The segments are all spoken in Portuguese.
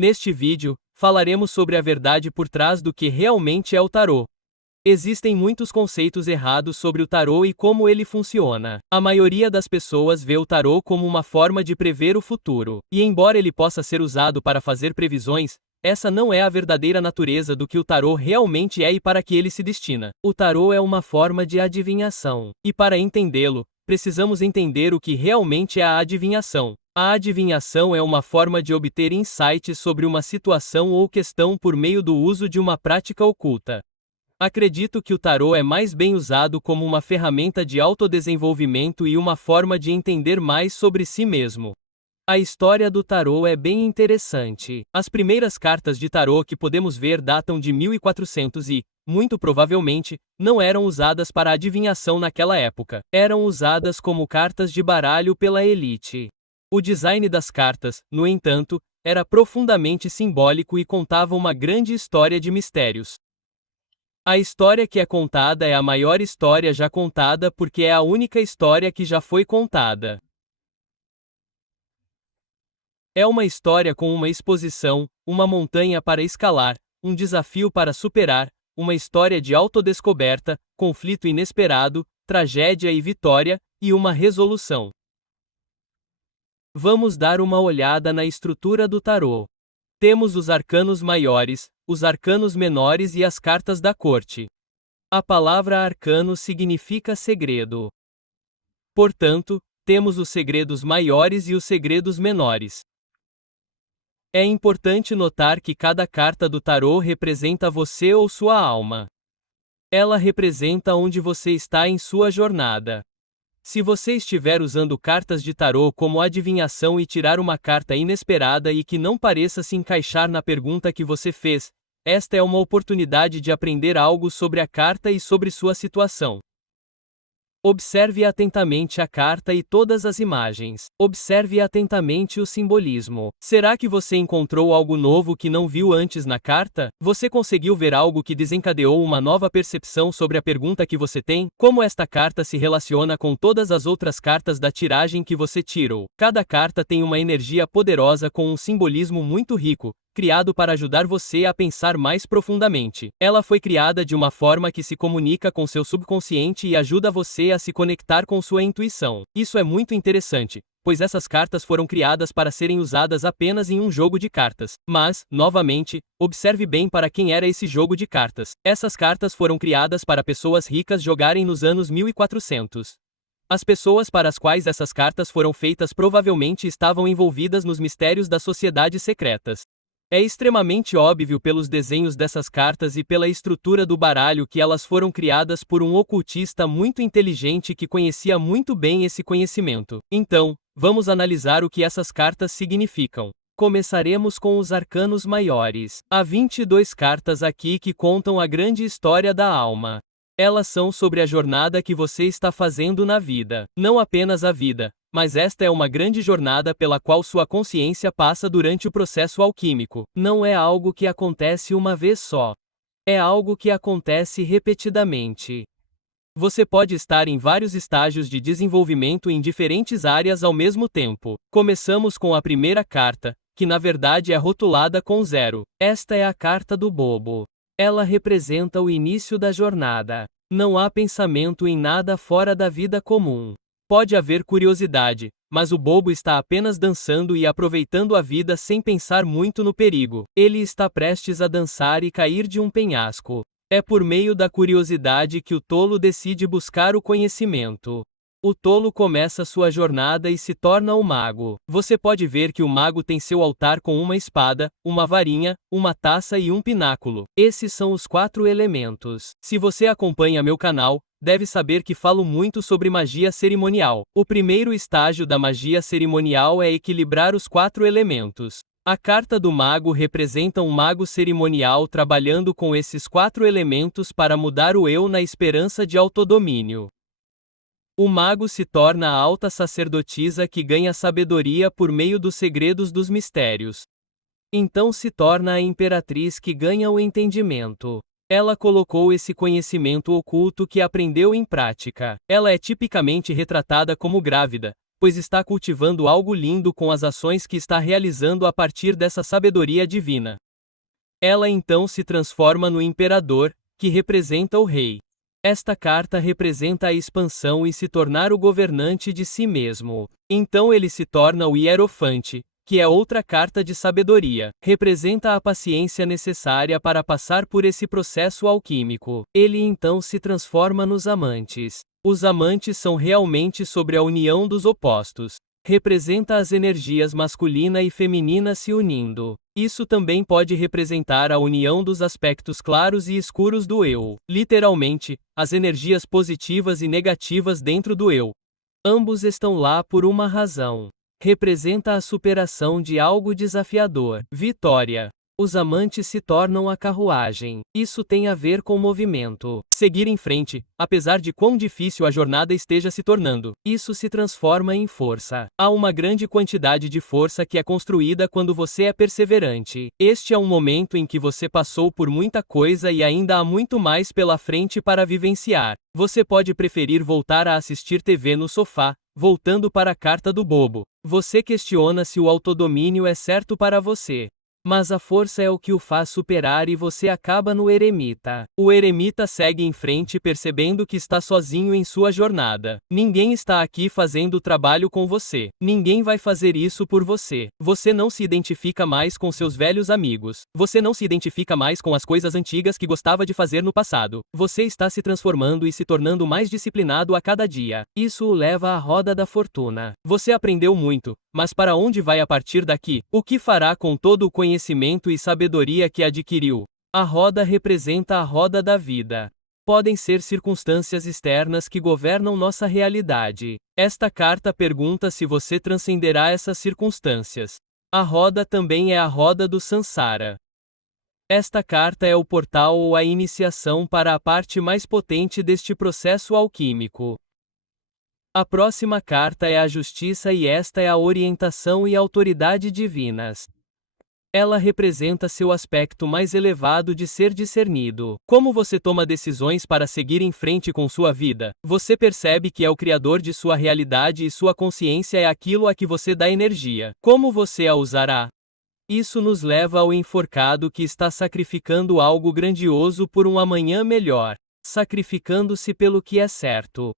Neste vídeo, falaremos sobre a verdade por trás do que realmente é o tarô. Existem muitos conceitos errados sobre o tarô e como ele funciona. A maioria das pessoas vê o tarô como uma forma de prever o futuro. E embora ele possa ser usado para fazer previsões, essa não é a verdadeira natureza do que o tarô realmente é e para que ele se destina. O tarô é uma forma de adivinhação. E para entendê-lo, precisamos entender o que realmente é a adivinhação. A adivinhação é uma forma de obter insights sobre uma situação ou questão por meio do uso de uma prática oculta. Acredito que o tarô é mais bem usado como uma ferramenta de autodesenvolvimento e uma forma de entender mais sobre si mesmo. A história do tarô é bem interessante. As primeiras cartas de tarô que podemos ver datam de 1400 e, muito provavelmente, não eram usadas para adivinhação naquela época. Eram usadas como cartas de baralho pela elite. O design das cartas, no entanto, era profundamente simbólico e contava uma grande história de mistérios. A história que é contada é a maior história já contada porque é a única história que já foi contada. É uma história com uma exposição, uma montanha para escalar, um desafio para superar, uma história de autodescoberta, conflito inesperado, tragédia e vitória, e uma resolução. Vamos dar uma olhada na estrutura do tarô. Temos os arcanos maiores, os arcanos menores e as cartas da corte. A palavra arcano significa segredo. Portanto, temos os segredos maiores e os segredos menores. É importante notar que cada carta do tarô representa você ou sua alma. Ela representa onde você está em sua jornada. Se você estiver usando cartas de tarô como adivinhação e tirar uma carta inesperada e que não pareça se encaixar na pergunta que você fez, esta é uma oportunidade de aprender algo sobre a carta e sobre sua situação. Observe atentamente a carta e todas as imagens. Observe atentamente o simbolismo. Será que você encontrou algo novo que não viu antes na carta? Você conseguiu ver algo que desencadeou uma nova percepção sobre a pergunta que você tem? Como esta carta se relaciona com todas as outras cartas da tiragem que você tirou? Cada carta tem uma energia poderosa com um simbolismo muito rico, criado para ajudar você a pensar mais profundamente. Ela foi criada de uma forma que se comunica com seu subconsciente e ajuda você a se conectar com sua intuição. Isso é muito interessante, pois essas cartas foram criadas para serem usadas apenas em um jogo de cartas. Mas, novamente, observe bem para quem era esse jogo de cartas. Essas cartas foram criadas para pessoas ricas jogarem nos anos 1400. As pessoas para as quais essas cartas foram feitas provavelmente estavam envolvidas nos mistérios das sociedades secretas. É extremamente óbvio pelos desenhos dessas cartas e pela estrutura do baralho que elas foram criadas por um ocultista muito inteligente que conhecia muito bem esse conhecimento. Então, vamos analisar o que essas cartas significam. Começaremos com os arcanos maiores. Há 22 cartas aqui que contam a grande história da alma. Elas são sobre a jornada que você está fazendo na vida. Não apenas a vida, mas esta é uma grande jornada pela qual sua consciência passa durante o processo alquímico. Não é algo que acontece uma vez só. É algo que acontece repetidamente. Você pode estar em vários estágios de desenvolvimento em diferentes áreas ao mesmo tempo. Começamos com a primeira carta, que na verdade é rotulada com 0. Esta é a carta do bobo. Ela representa o início da jornada. Não há pensamento em nada fora da vida comum. Pode haver curiosidade, mas o bobo está apenas dançando e aproveitando a vida sem pensar muito no perigo. Ele está prestes a dançar e cair de um penhasco. É por meio da curiosidade que o tolo decide buscar o conhecimento. O tolo começa sua jornada e se torna o mago. Você pode ver que o mago tem seu altar com uma espada, uma varinha, uma taça e um pináculo. Esses são os 4 elementos. Se você acompanha meu canal, deve saber que falo muito sobre magia cerimonial. O primeiro estágio da magia cerimonial é equilibrar os 4 elementos. A carta do mago representa um mago cerimonial trabalhando com esses 4 elementos para mudar o eu na esperança de autodomínio. O mago se torna a alta sacerdotisa que ganha sabedoria por meio dos segredos dos mistérios. Então se torna a imperatriz que ganha o entendimento. Ela colocou esse conhecimento oculto que aprendeu em prática. Ela é tipicamente retratada como grávida, pois está cultivando algo lindo com as ações que está realizando a partir dessa sabedoria divina. Ela então se transforma no imperador, que representa o rei. Esta carta representa a expansão e se tornar o governante de si mesmo. Então ele se torna o Hierofante, que é outra carta de sabedoria. Representa a paciência necessária para passar por esse processo alquímico. Ele então se transforma nos amantes. Os amantes são realmente sobre a união dos opostos. Representa as energias masculina e feminina se unindo. Isso também pode representar a união dos aspectos claros e escuros do eu. Literalmente, as energias positivas e negativas dentro do eu. Ambos estão lá por uma razão. Representa a superação de algo desafiador. Vitória. Os amantes se tornam a carruagem. Isso tem a ver com movimento. Seguir em frente, apesar de quão difícil a jornada esteja se tornando. Isso se transforma em força. Há uma grande quantidade de força que é construída quando você é perseverante. Este é um momento em que você passou por muita coisa e ainda há muito mais pela frente para vivenciar. Você pode preferir voltar a assistir TV no sofá, voltando para a carta do bobo. Você questiona se o autodomínio é certo para você. Mas a força é o que o faz superar e você acaba no eremita. O eremita segue em frente percebendo que está sozinho em sua jornada. Ninguém está aqui fazendo o trabalho com você. Ninguém vai fazer isso por você. Você não se identifica mais com seus velhos amigos. Você não se identifica mais com as coisas antigas que gostava de fazer no passado. Você está se transformando e se tornando mais disciplinado a cada dia. Isso o leva à roda da fortuna. Você aprendeu muito, mas para onde vai a partir daqui? O que fará com todo o conhecimento e sabedoria que adquiriu? A roda representa a roda da vida. Podem ser circunstâncias externas que governam nossa realidade. Esta carta pergunta se você transcenderá essas circunstâncias. A roda também é a roda do Sansara. Esta carta é o portal ou a iniciação para a parte mais potente deste processo alquímico. A próxima carta é a justiça e esta é a orientação e autoridade divinas. Ela representa seu aspecto mais elevado de ser discernido. Como você toma decisões para seguir em frente com sua vida, você percebe que é o criador de sua realidade e sua consciência é aquilo a que você dá energia. Como você a usará? Isso nos leva ao enforcado que está sacrificando algo grandioso por um amanhã melhor, sacrificando-se pelo que é certo.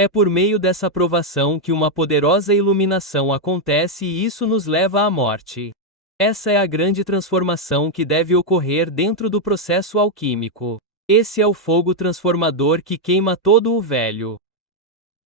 É por meio dessa provação que uma poderosa iluminação acontece e isso nos leva à morte. Essa é a grande transformação que deve ocorrer dentro do processo alquímico. Esse é o fogo transformador que queima todo o velho.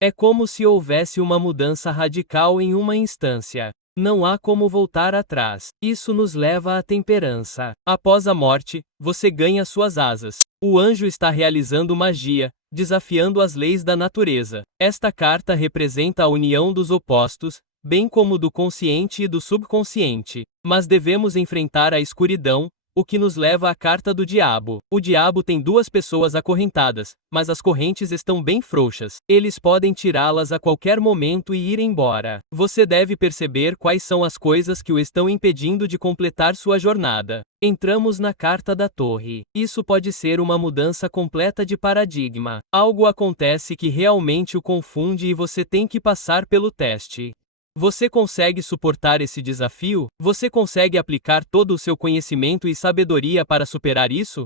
É como se houvesse uma mudança radical em uma instância. Não há como voltar atrás. Isso nos leva à temperança. Após a morte, você ganha suas asas. O anjo está realizando magia, desafiando as leis da natureza. Esta carta representa a união dos opostos, bem como do consciente e do subconsciente. Mas devemos enfrentar a escuridão, o que nos leva à carta do diabo. O diabo tem duas pessoas acorrentadas, mas as correntes estão bem frouxas. Eles podem tirá-las a qualquer momento e ir embora. Você deve perceber quais são as coisas que o estão impedindo de completar sua jornada. Entramos na carta da torre. Isso pode ser uma mudança completa de paradigma. Algo acontece que realmente o confunde e você tem que passar pelo teste. Você consegue suportar esse desafio? Você consegue aplicar todo o seu conhecimento e sabedoria para superar isso?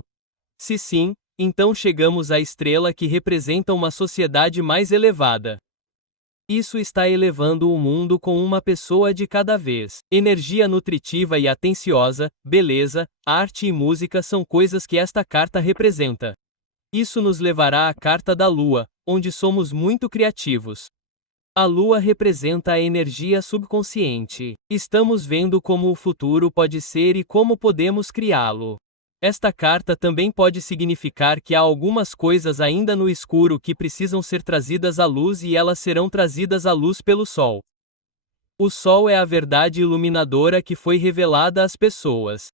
Se sim, então chegamos à estrela que representa uma sociedade mais elevada. Isso está elevando o mundo com uma pessoa de cada vez. Energia nutritiva e atenciosa, beleza, arte e música são coisas que esta carta representa. Isso nos levará à carta da lua, onde somos muito criativos. A lua representa a energia subconsciente. Estamos vendo como o futuro pode ser e como podemos criá-lo. Esta carta também pode significar que há algumas coisas ainda no escuro que precisam ser trazidas à luz e elas serão trazidas à luz pelo sol. O sol é a verdade iluminadora que foi revelada às pessoas.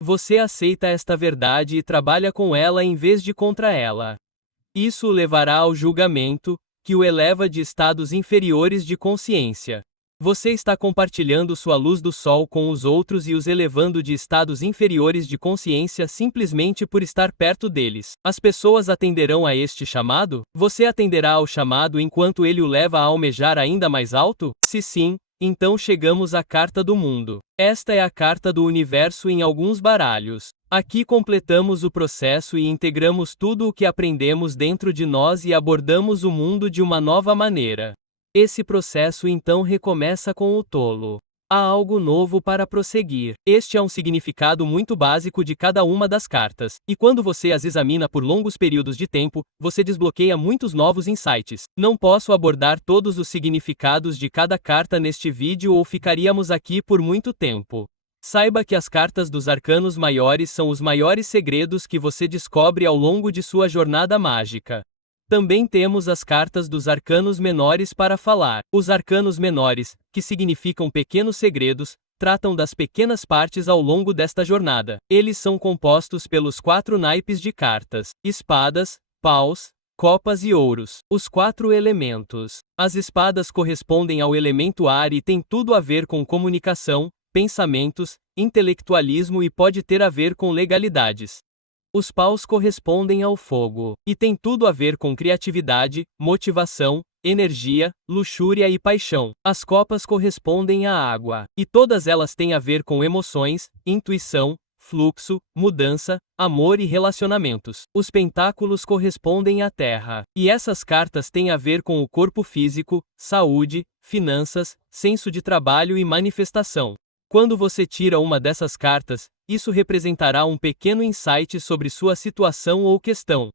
Você aceita esta verdade e trabalha com ela em vez de contra ela. Isso o levará ao julgamento, que o eleva de estados inferiores de consciência. Você está compartilhando sua luz do sol com os outros e os elevando de estados inferiores de consciência simplesmente por estar perto deles. As pessoas atenderão a este chamado? Você atenderá ao chamado enquanto ele o leva a almejar ainda mais alto? Se sim, então chegamos à carta do mundo. Esta é a carta do universo em alguns baralhos. Aqui completamos o processo e integramos tudo o que aprendemos dentro de nós e abordamos o mundo de uma nova maneira. Esse processo então recomeça com o tolo. Há algo novo para prosseguir. Este é um significado muito básico de cada uma das cartas, e quando você as examina por longos períodos de tempo, você desbloqueia muitos novos insights. Não posso abordar todos os significados de cada carta neste vídeo ou ficaríamos aqui por muito tempo. Saiba que as cartas dos arcanos maiores são os maiores segredos que você descobre ao longo de sua jornada mágica. Também temos as cartas dos arcanos menores para falar. Os arcanos menores, que significam pequenos segredos, tratam das pequenas partes ao longo desta jornada. Eles são compostos pelos 4 naipes de cartas: espadas, paus, copas e ouros. Os 4 elementos. As espadas correspondem ao elemento ar e têm tudo a ver com comunicação, pensamentos, intelectualismo e pode ter a ver com legalidades. Os paus correspondem ao fogo, e tem tudo a ver com criatividade, motivação, energia, luxúria e paixão. As copas correspondem à água, e todas elas têm a ver com emoções, intuição, fluxo, mudança, amor e relacionamentos. Os pentáculos correspondem à terra, e essas cartas têm a ver com o corpo físico, saúde, finanças, senso de trabalho e manifestação. Quando você tira uma dessas cartas, isso representará um pequeno insight sobre sua situação ou questão.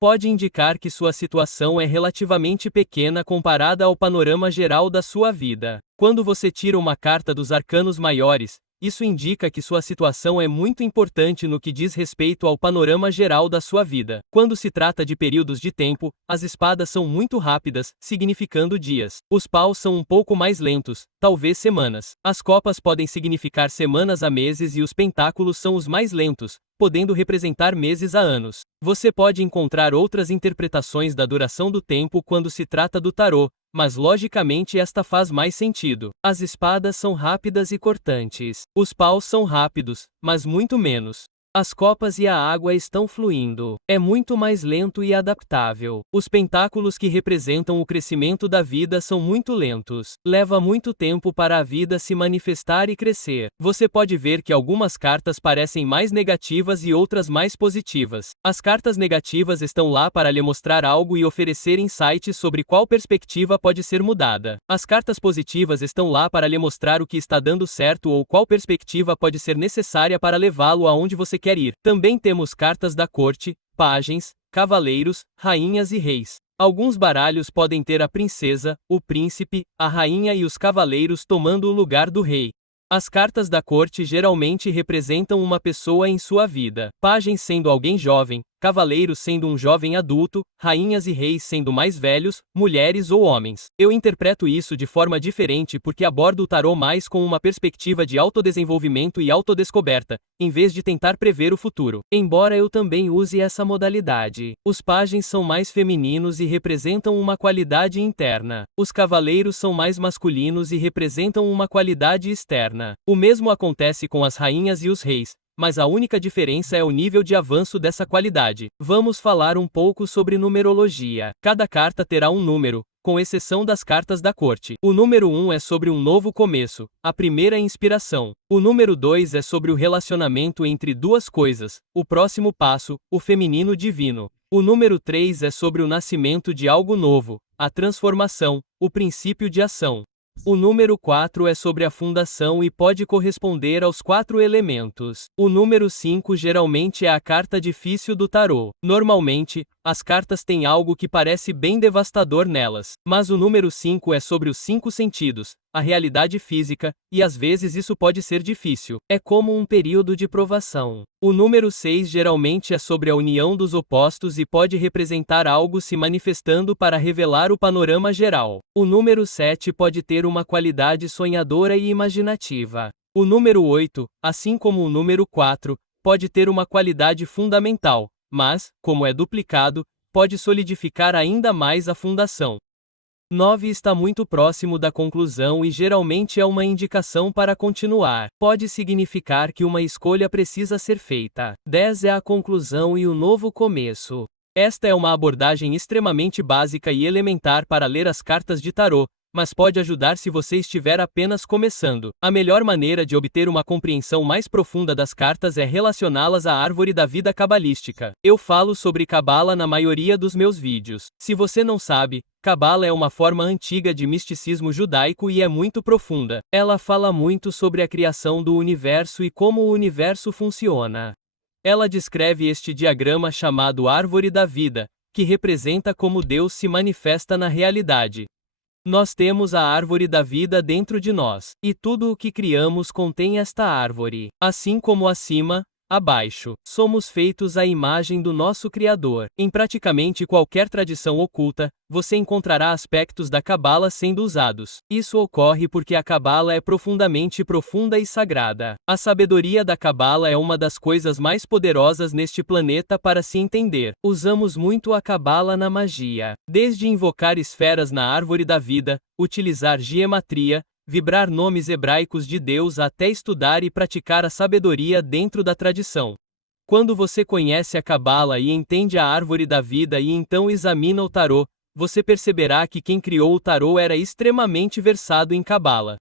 Pode indicar que sua situação é relativamente pequena comparada ao panorama geral da sua vida. Quando você tira uma carta dos arcanos maiores, isso indica que sua situação é muito importante no que diz respeito ao panorama geral da sua vida. Quando se trata de períodos de tempo, as espadas são muito rápidas, significando dias. Os paus são um pouco mais lentos, talvez semanas. As copas podem significar semanas a meses e os pentáculos são os mais lentos, podendo representar meses a anos. Você pode encontrar outras interpretações da duração do tempo quando se trata do tarô, mas logicamente esta faz mais sentido. As espadas são rápidas e cortantes. Os paus são rápidos, mas muito menos. As copas e a água estão fluindo. É muito mais lento e adaptável. Os pentáculos que representam o crescimento da vida são muito lentos. Leva muito tempo para a vida se manifestar e crescer. Você pode ver que algumas cartas parecem mais negativas e outras mais positivas. As cartas negativas estão lá para lhe mostrar algo e oferecer insights sobre qual perspectiva pode ser mudada. As cartas positivas estão lá para lhe mostrar o que está dando certo ou qual perspectiva pode ser necessária para levá-lo aonde você quer ir. Também temos cartas da corte, pajens, cavaleiros, rainhas e reis. Alguns baralhos podem ter a princesa, o príncipe, a rainha e os cavaleiros tomando o lugar do rei. As cartas da corte geralmente representam uma pessoa em sua vida. Pajens sendo alguém jovem, cavaleiros sendo um jovem adulto, rainhas e reis sendo mais velhos, mulheres ou homens. Eu interpreto isso de forma diferente porque abordo o tarô mais com uma perspectiva de autodesenvolvimento e autodescoberta, em vez de tentar prever o futuro. Embora eu também use essa modalidade. Os pajens são mais femininos e representam uma qualidade interna. Os cavaleiros são mais masculinos e representam uma qualidade externa. O mesmo acontece com as rainhas e os reis, mas a única diferença é o nível de avanço dessa qualidade. Vamos falar um pouco sobre numerologia. Cada carta terá um número, com exceção das cartas da corte. O número 1 é sobre um novo começo, a primeira inspiração. O número 2 é sobre o relacionamento entre duas coisas, o próximo passo, o feminino divino. O número 3 é sobre o nascimento de algo novo, a transformação, o princípio de ação. O número 4 é sobre a fundação e pode corresponder aos 4 elementos. O número 5 geralmente é a carta difícil do tarô. Normalmente, as cartas têm algo que parece bem devastador nelas. Mas o número 5 é sobre os 5 sentidos, a realidade física, e às vezes isso pode ser difícil. É como um período de provação. O número 6 geralmente é sobre a união dos opostos e pode representar algo se manifestando para revelar o panorama geral. O número 7 pode ter uma qualidade sonhadora e imaginativa. O número 8, assim como o número 4, pode ter uma qualidade fundamental, mas, como é duplicado, pode solidificar ainda mais a fundação. 9 está muito próximo da conclusão e geralmente é uma indicação para continuar. Pode significar que uma escolha precisa ser feita. 10 é a conclusão e o novo começo. Esta é uma abordagem extremamente básica e elementar para ler as cartas de tarô, mas pode ajudar se você estiver apenas começando. A melhor maneira de obter uma compreensão mais profunda das cartas é relacioná-las à árvore da vida cabalística. Eu falo sobre Cabala na maioria dos meus vídeos. Se você não sabe, Cabala é uma forma antiga de misticismo judaico e é muito profunda. Ela fala muito sobre a criação do universo e como o universo funciona. Ela descreve este diagrama chamado Árvore da Vida, que representa como Deus se manifesta na realidade. Nós temos a árvore da vida dentro de nós, e tudo o que criamos contém esta árvore. Assim como acima, abaixo, somos feitos à imagem do nosso Criador. Em praticamente qualquer tradição oculta, você encontrará aspectos da Cabala sendo usados. Isso ocorre porque a Cabala é profundamente profunda e sagrada. A sabedoria da Cabala é uma das coisas mais poderosas neste planeta para se entender. Usamos muito a Cabala na magia. Desde invocar esferas na árvore da vida, utilizar geometria, vibrar nomes hebraicos de Deus até estudar e praticar a sabedoria dentro da tradição. Quando você conhece a Cabala e entende a árvore da vida e então examina o tarô, você perceberá que quem criou o tarô era extremamente versado em Cabala.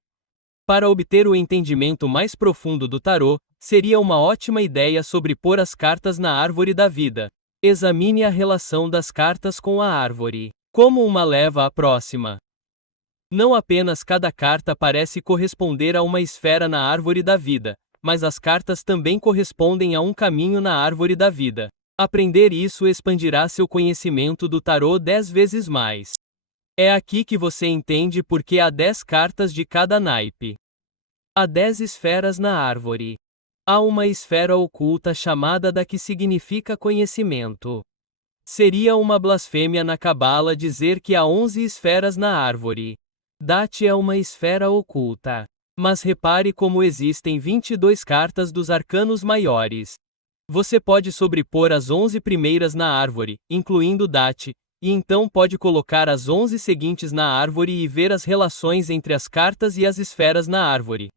Para obter o entendimento mais profundo do tarô, seria uma ótima ideia sobrepor as cartas na árvore da vida. Examine a relação das cartas com a árvore. Como uma leva à próxima. Não apenas cada carta parece corresponder a uma esfera na árvore da vida, mas as cartas também correspondem a um caminho na árvore da vida. Aprender isso expandirá seu conhecimento do tarô 10 vezes mais. É aqui que você entende por que há 10 cartas de cada naipe. Há 10 esferas na árvore. Há uma esfera oculta chamada da que significa conhecimento. Seria uma blasfêmia na Cabala dizer que há 11 esferas na árvore. Date é uma esfera oculta. Mas repare como existem 22 cartas dos arcanos maiores. Você pode sobrepor as 11 primeiras na árvore, incluindo Date, e então pode colocar as 11 seguintes na árvore e ver as relações entre as cartas e as esferas na árvore.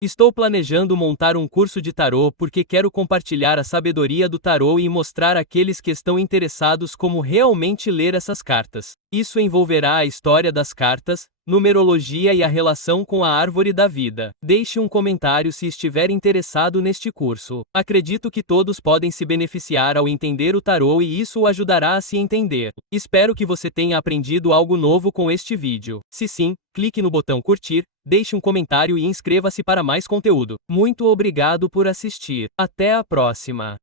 Estou planejando montar um curso de tarô porque quero compartilhar a sabedoria do tarô e mostrar àqueles que estão interessados como realmente ler essas cartas. Isso envolverá a história das cartas, numerologia e a relação com a árvore da vida. Deixe um comentário se estiver interessado neste curso. Acredito que todos podem se beneficiar ao entender o tarô e isso o ajudará a se entender. Espero que você tenha aprendido algo novo com este vídeo. Se sim, clique no botão curtir, deixe um comentário e inscreva-se para mais conteúdo. Muito obrigado por assistir. Até a próxima.